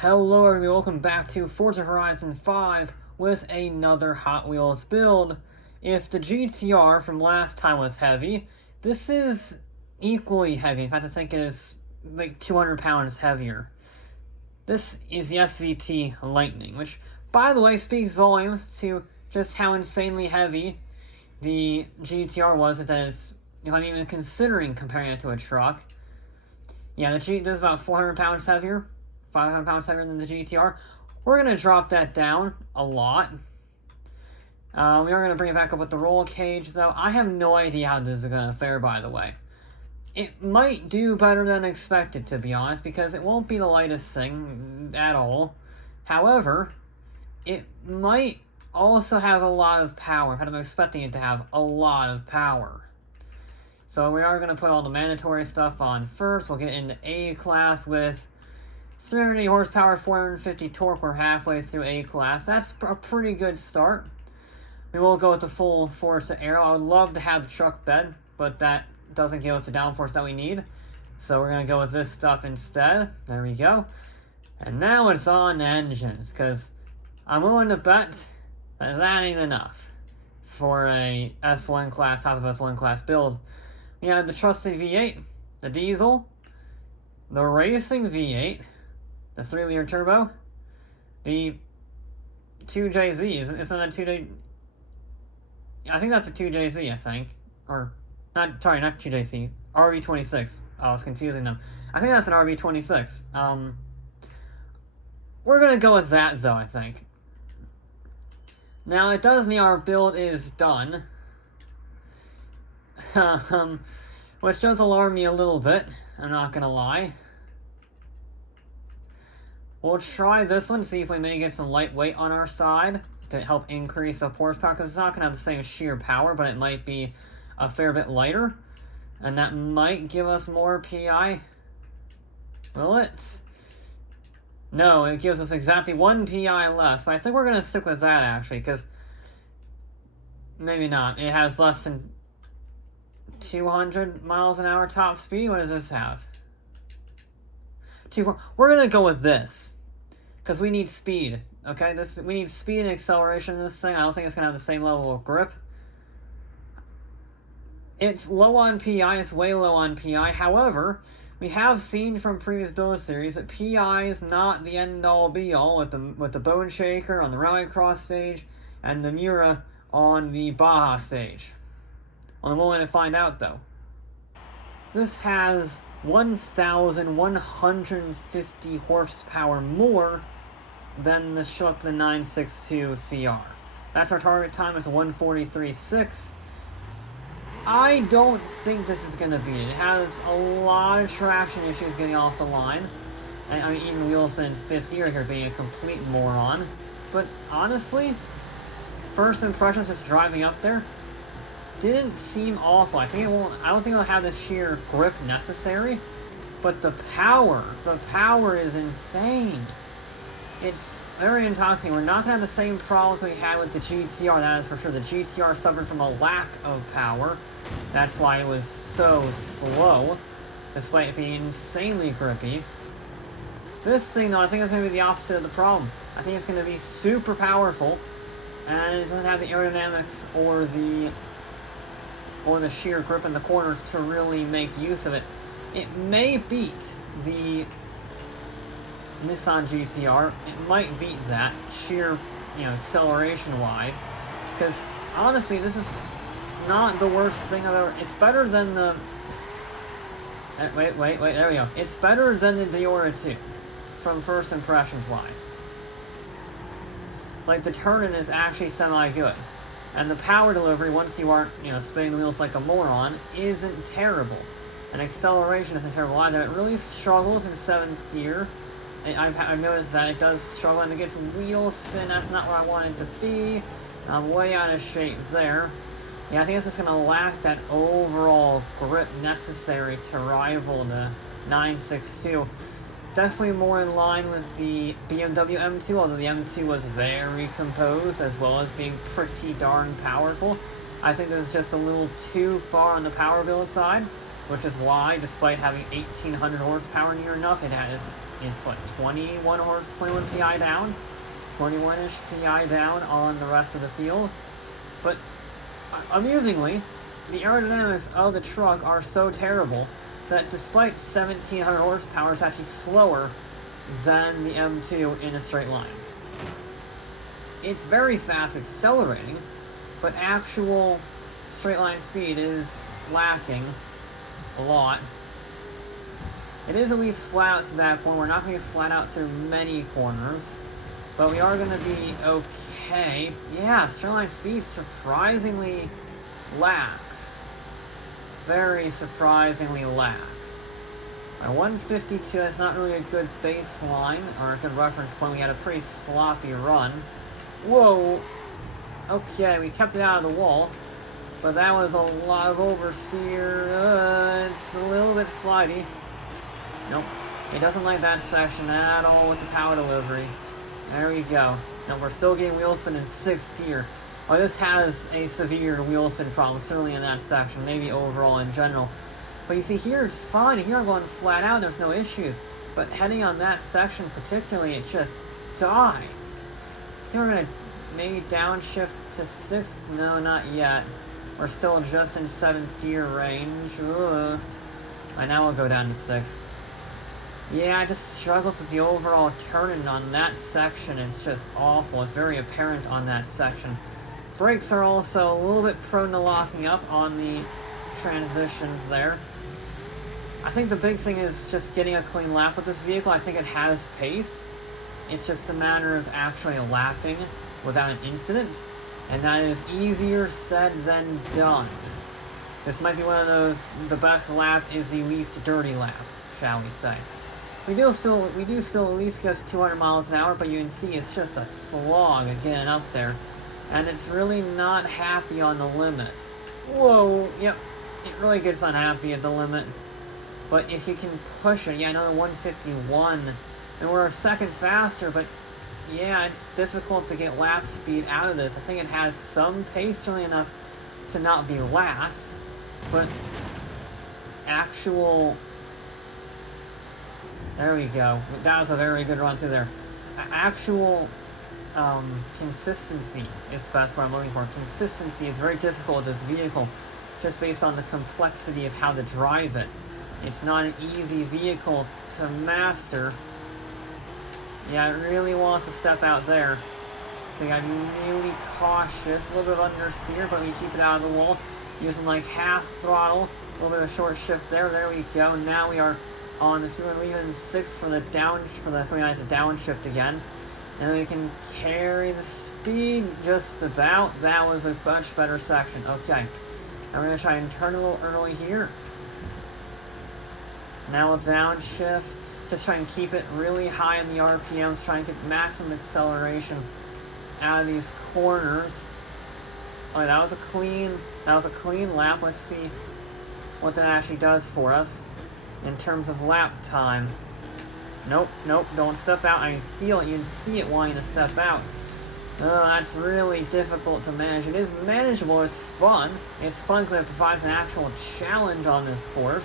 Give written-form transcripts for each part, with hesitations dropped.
Hello everybody, welcome back to Forza Horizon 5 with another Hot Wheels build. If the GTR from last time was heavy, this is equally heavy. In fact, I think it is like 200 pounds heavier. This is the SVT Lightning, which, by the way, speaks volumes to just how insanely heavy the GTR was, if I'm even considering comparing it to a truck. Yeah, this is about 400 pounds heavier. 500 pounds heavier than the GTR. We're going to drop that down a lot. We are going to bring it back up with the roll cage, though. I have no idea how this is going to fare, by the way. It might do better than expected, to be honest, because it won't be the lightest thing at all. However, it might also have a lot of power. In fact, I'm expecting it to have a lot of power. So we are going to put all the mandatory stuff on first. We'll get into A-Class with 380 horsepower, 450 torque. We're halfway through A-Class. That's a pretty good start. We will go with the full Forza Aero. I would love to have the truck bed, but that doesn't give us the downforce that we need. So we're going to go with this stuff instead. There we go. And now it's on engines, because I'm willing to bet that that ain't enough for a S1 class, top of S1 class build. We have the trusty V8, the diesel, the racing V8, the 3-liter turbo, the 2JZ, isn't that 2J? I think that's a 2JZ, I think. Or, not 2JZ, RB26. I was confusing them. I think that's an RB26. We're gonna go with that, though, I think. Now, it does mean our build is done. Which does alarm me a little bit, I'm not gonna lie. We'll try this one, see if we may get some lightweight on our side to help increase the horsepower, because it's not going to have the same sheer power, but it might be a fair bit lighter, and that might give us more PI. Will it? No, it gives us exactly 1 PI less, but I think we're going to stick with that, actually, because maybe not. It has less than 200 miles an hour top speed. What does this have? We're going to go with this, because we need speed, okay? We need speed and acceleration in this thing. I don't think it's going to have the same level of grip. It's low on PI, it's way low on PI. However, we have seen from previous build series that PI is not the end-all be-all with the Bone Shaker on the Rallycross stage and the Mura on the Baja stage. On the moment to find out, though. This has 1,150 horsepower more than the Schlepp 962 CR. That's our target time, it's 1:43.6. I don't think this is going to beat it. It has a lot of traction issues getting off the line. I mean, even wheel spin 50 right here being a complete moron. But honestly, first impressions just driving up there didn't seem awful. I don't think it'll have the sheer grip necessary, but the power is insane. It's very intoxicating. We're not going to have the same problems we had with the GTR, that is for sure. The GTR suffered from a lack of power. That's why it was so slow, despite it being insanely grippy. This thing, though, I think it's going to be the opposite of the problem. I think it's going to be super powerful, and it doesn't have the aerodynamics or the sheer grip in the corners to really make use of it. It may beat the Nissan GTR. It might beat that, sheer, acceleration-wise. Because, honestly, this is not the worst thing I've ever... It's better than the... Wait, there we go. It's better than the Diora 2, from first impressions-wise. Like, the turn-in is actually semi-good. And the power delivery, once you aren't, spinning the wheels like a moron, isn't terrible. And acceleration isn't terrible either. It really struggles in 7th gear. I've noticed that it does struggle and it gets wheel spin. That's not where I want it to be. I'm way out of shape there. Yeah, I think it's just going to lack that overall grip necessary to rival the 962. Definitely more in line with the BMW M2, although the M2 was very composed, as well as being pretty darn powerful. I think this is just a little too far on the power build side, which is why, despite having 1,800 horsepower near enough, it has it's what, 21 PI down? 21-ish PI down on the rest of the field. But amusingly, the aerodynamics of the truck are so terrible that despite 1700 horsepower, it's actually slower than the M2 in a straight line. It's very fast accelerating, but actual straight line speed is lacking a lot. It is at least flat out to that point. We're not going to get flat out through many corners, but we are going to be okay. Yeah, straight line speed surprisingly lax. Very surprisingly lax. At 152, that's not really a good baseline, or a good reference point. We had a pretty sloppy run. Whoa! Okay, we kept it out of the wall, but that was a lot of oversteer. It's a little bit slidey. Nope. It doesn't like that section at all with the power delivery. There we go. Now we're still getting wheel spin in 6th gear. Oh, this has a severe wheel spin problem, certainly in that section, maybe overall in general. But you see, here it's fine. Here I'm going flat out, there's no issues. But heading on that section particularly, it just dies. Here we're going to maybe downshift to 6th. No, not yet. We're still just in 7th gear range. Ugh. Alright, now we'll go down to 6th. Yeah, I just struggled with the overall turning on that section. It's just awful. It's very apparent on that section. Brakes are also a little bit prone to locking up on the transitions there. I think the big thing is just getting a clean lap with this vehicle. I think it has pace. It's just a matter of actually lapping without an incident, and that is easier said than done. This might be one of those, the best lap is the least dirty lap, shall we say. We do still at least get to 200 miles an hour, but you can see it's just a slog getting up there, and it's really not happy on the limit. Whoa, yep, it really gets unhappy at the limit. But if you can push it, yeah, another 151, and we're a second faster, but yeah, it's difficult to get lap speed out of this. I think it has some pace, certainly enough to not be last, but actual... There we go. That was a very good run through there. Actual consistency is that's what I'm looking for. Consistency is very difficult with this vehicle, just based on the complexity of how to drive it. It's not an easy vehicle to master. Yeah, it really wants to step out there. So you gotta be really cautious. A little bit of understeer, but we keep it out of the wall. Using like half throttle. A little bit of short shift there. There we go. Now we are on the 206 for the down, so we have to downshift again. And then we can carry the speed just about. That was a much better section. Okay. Now we're gonna try and turn a little early here. Now we'll downshift. Just try and keep it really high in the RPMs, try and get maximum acceleration out of these corners. Oh, that was a clean lap. Let's see what that actually does for us in terms of lap time. Nope, don't step out. I can feel it, you can see it wanting to step out. Oh, that's really difficult to manage. It is manageable, it's fun. It's fun because it provides an actual challenge on this course.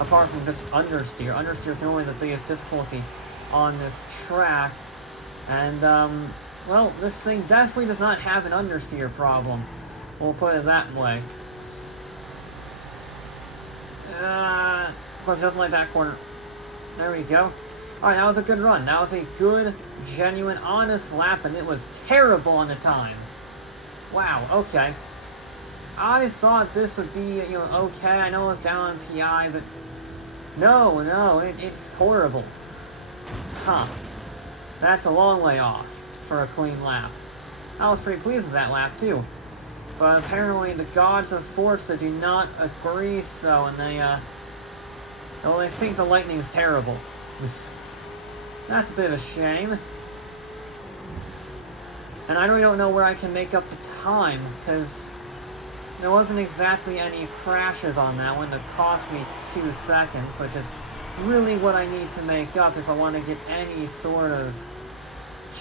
Apart from just understeer. Understeer is only the biggest difficulty on this track. And, well, this thing definitely does not have an understeer problem. We'll put it that way. But it doesn't like that corner. There we go. Alright, that was a good run. That was a good, genuine, honest lap, and it was terrible on the time. Wow, okay. I thought this would be, okay. I know it's down on PI, but no, it's horrible. Huh. That's a long way off for a clean lap. I was pretty pleased with that lap, too. But apparently the gods of Forza do not agree so, and they think the Lightning's terrible. That's a bit of a shame. And I really don't know where I can make up the time, because there wasn't exactly any crashes on that one that cost me 2 seconds, which is really what I need to make up if I want to get any sort of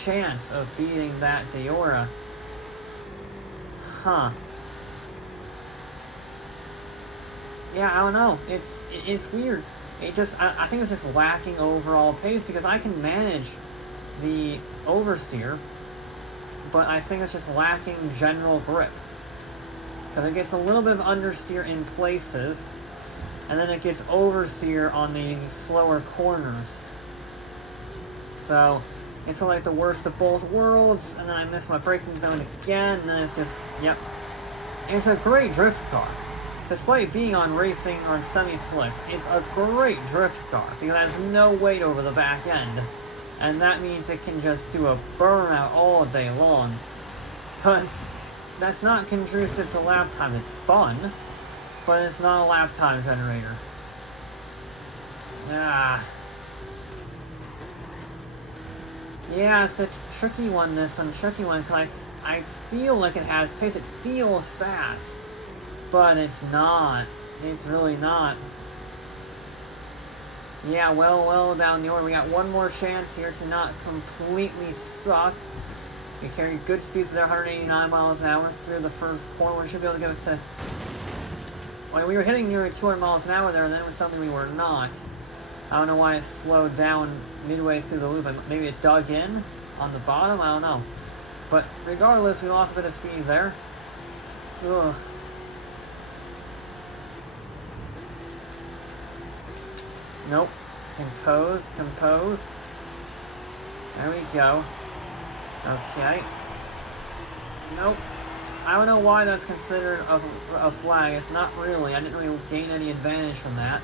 chance of beating that Diora. Huh. Yeah, I don't know. It's weird. I think it's just lacking overall pace, because I can manage the oversteer, but I think it's just lacking general grip. Because it gets a little bit of understeer in places, and then it gets oversteer on the slower corners. So, it's sort of like the worst of both worlds, and then I miss my braking zone again, and then it's just, yep. It's a great drift car. Despite being on racing or semi-slicks, it's a great drift car, because it has no weight over the back end. And that means it can just do a burnout all day long. But that's not conducive to lap time. It's fun, but it's not a lap time generator. Yeah, it's a tricky one, this one. Tricky one, because I feel like it has pace. It feels fast, but it's not. It's really not. Yeah, well down the order. We got one more chance here to not completely suck. We carry good speed there, 189 miles an hour through the first corner. We should be able to get it to... Well, we were hitting nearly 200 miles an hour there, and then it was something we were not. I don't know why it slowed down midway through the loop. Maybe it dug in on the bottom? I don't know. But regardless, we lost a bit of speed there. Ugh. Nope. Compose. There we go. Okay. Nope. I don't know why that's considered a flag. It's not really. I didn't really gain any advantage from that.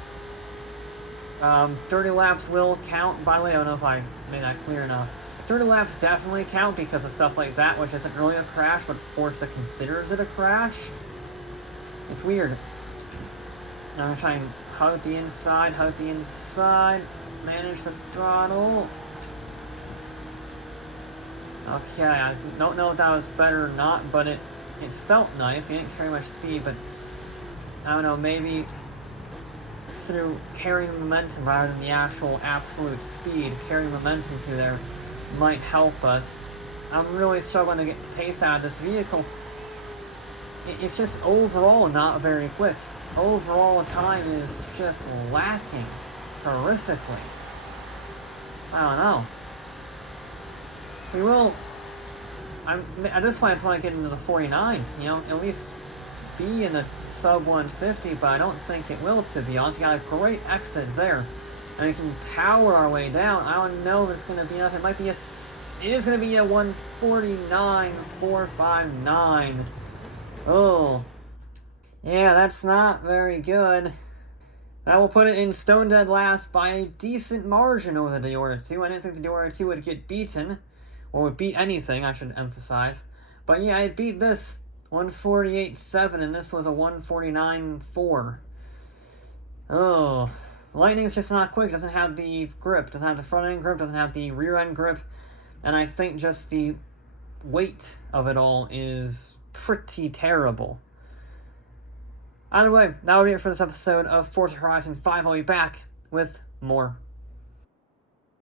Dirty laps will count. By the way, I don't know if I made that clear enough. Dirty laps definitely count because of stuff like that, which isn't really a crash, but Forza considers it a crash. It's weird. Now I'm going to try and hug the inside, manage the throttle. Okay, I don't know if that was better or not, but it felt nice. You didn't carry much speed, but I don't know, maybe through carrying momentum rather than the actual absolute speed, carrying momentum through there might help us. I'm really struggling to get pace out of this vehicle. It's just overall not very quick. Overall time is just lacking horrifically. I don't know. We will... at this point I just want to get into the 49s, you know, at least be in the sub 150, but I don't think it will, to be honest. We got a great exit there, and we can power our way down. I don't know if it's going to be enough. It might be it is going to be a 149.459. Oh. Yeah, that's not very good. That will put it in stone dead last by a decent margin over the Diorta 2. I didn't think the Diorta 2 would get beaten, or would beat anything, I should emphasize. But yeah, I beat this 148.7, and this was a 149.4. Oh, Lightning's just not quick. Doesn't have the grip. Doesn't have the front end grip. Doesn't have the rear end grip. And I think just the weight of it all is pretty terrible. Either way, that will be it for this episode of Forza Horizon 5. I'll be back with more.